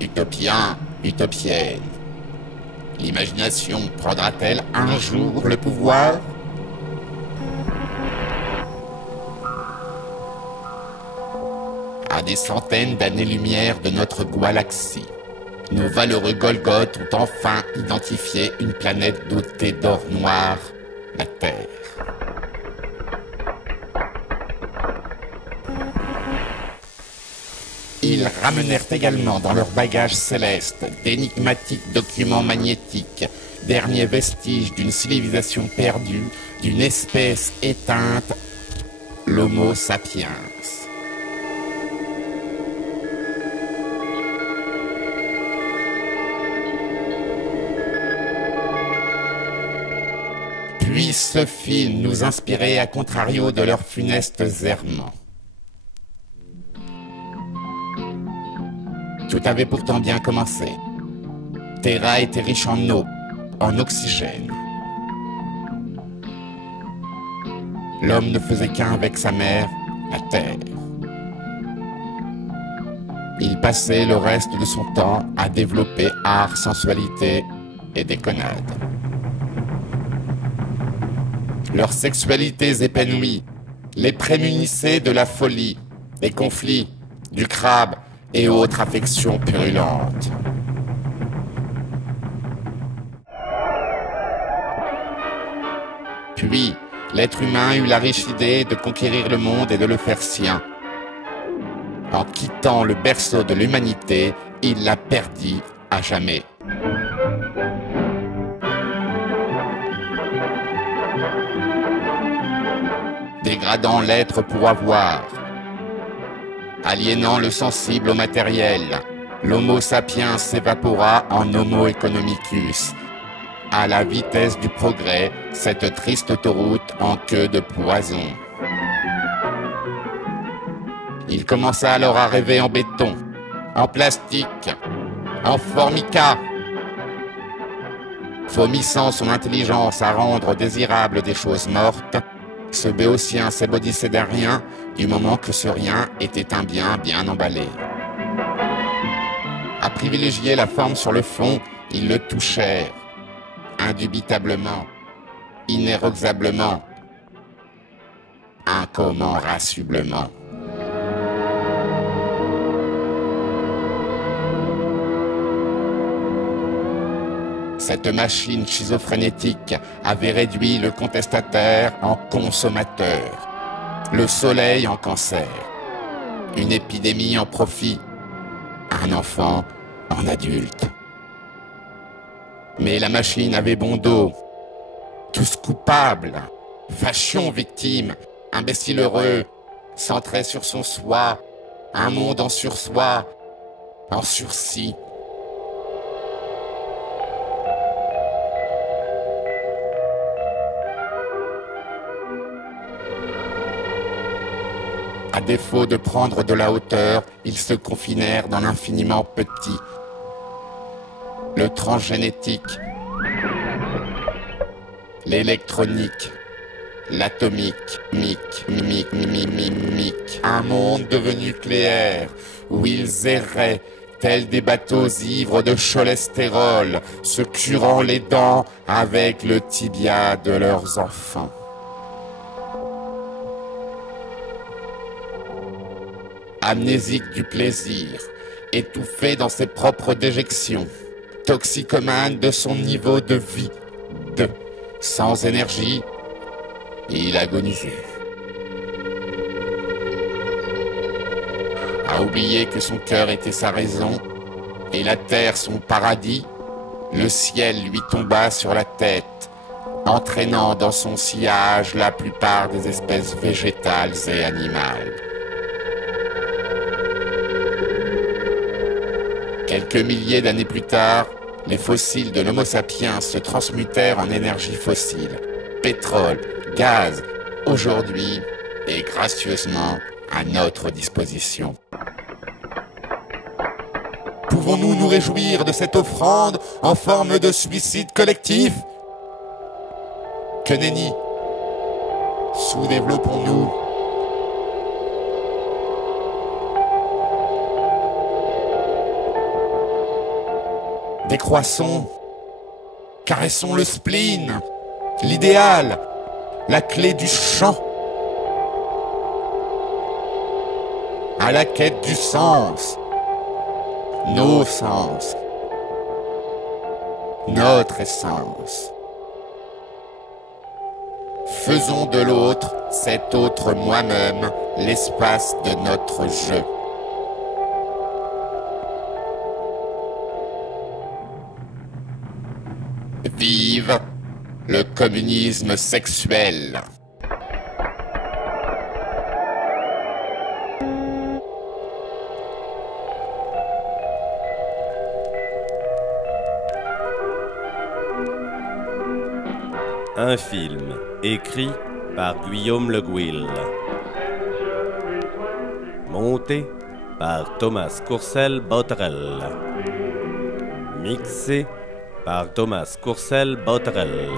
Utopien, utopienne. L'imagination prendra-t-elle un jour le pouvoir? À des centaines d'années-lumière de notre galaxie, nos valeureux Golgoths ont enfin identifié une planète dotée d'or noir, la Terre. Ils ramenèrent également dans leur bagage céleste d'énigmatiques documents magnétiques, derniers vestiges d'une civilisation perdue, d'une espèce éteinte, l'Homo sapiens. Puisse ce film nous inspirer à contrario de leurs funestes errements. Tout avait pourtant bien commencé. Terra était riche en eau, en oxygène. L'homme ne faisait qu'un avec sa mère, la Terre. Il passait le reste de son temps à développer art, sensualité et déconnade. Leurs sexualités épanouies les prémunissaient de la folie, des conflits, du crabe et autres affections purulentes. Puis, l'être humain eut la riche idée de conquérir le monde et de le faire sien. En quittant le berceau de l'humanité, il la perdit à jamais. Dégradant l'être pour avoir, aliénant le sensible au matériel, l'Homo sapiens s'évapora en Homo economicus. À la vitesse du progrès, cette triste autoroute en queue de poison. Il commença alors à rêver en béton, en plastique, en formica, vomissant son intelligence à rendre désirables des choses mortes. Ce béotien s'ébauissait d'un rien, du moment que ce rien était un bien bien emballé. À privilégier la forme sur le fond, ils le touchèrent, indubitablement, inérexablement, incommensurablement. Cette machine schizophrénétique avait réduit le contestataire en consommateur, le soleil en cancer, une épidémie en profit, un enfant en adulte. Mais la machine avait bon dos, tous coupables, fashion victime, imbécile heureux, centré sur son soi, un monde en sursoi, en sursis. À défaut de prendre de la hauteur, ils se confinèrent dans l'infiniment petit. Le transgénétique, l'électronique, l'atomique, un monde devenu nucléaire, où ils erraient, tels des bateaux ivres de cholestérol, se curant les dents avec le tibia de leurs enfants. Amnésique du plaisir, étouffé dans ses propres déjections, toxicomane de son niveau de vie, sans énergie, il agonisait. À oublier que son cœur était sa raison, et la terre son paradis, le ciel lui tomba sur la tête, entraînant dans son sillage la plupart des espèces végétales et animales. Quelques milliers d'années plus tard, les fossiles de l'Homo sapiens se transmutèrent en énergie fossile, pétrole, gaz, aujourd'hui et gracieusement à notre disposition. Pour Pouvons-nous nous réjouir de cette offrande en forme de suicide collectif? Que nenni, sous-développons-nous. Décroissons, caressons le spleen, l'idéal, la clé du chant. À la quête du sens, nos sens, notre essence. Faisons de l'autre, cet autre moi-même, l'espace de notre jeu. Vive le communisme sexuel! Un film écrit par Guillaume Le Gouil. Monté par Thomas Courcelles-Boterel. Mixé par Thomas Courcelles-Boterel.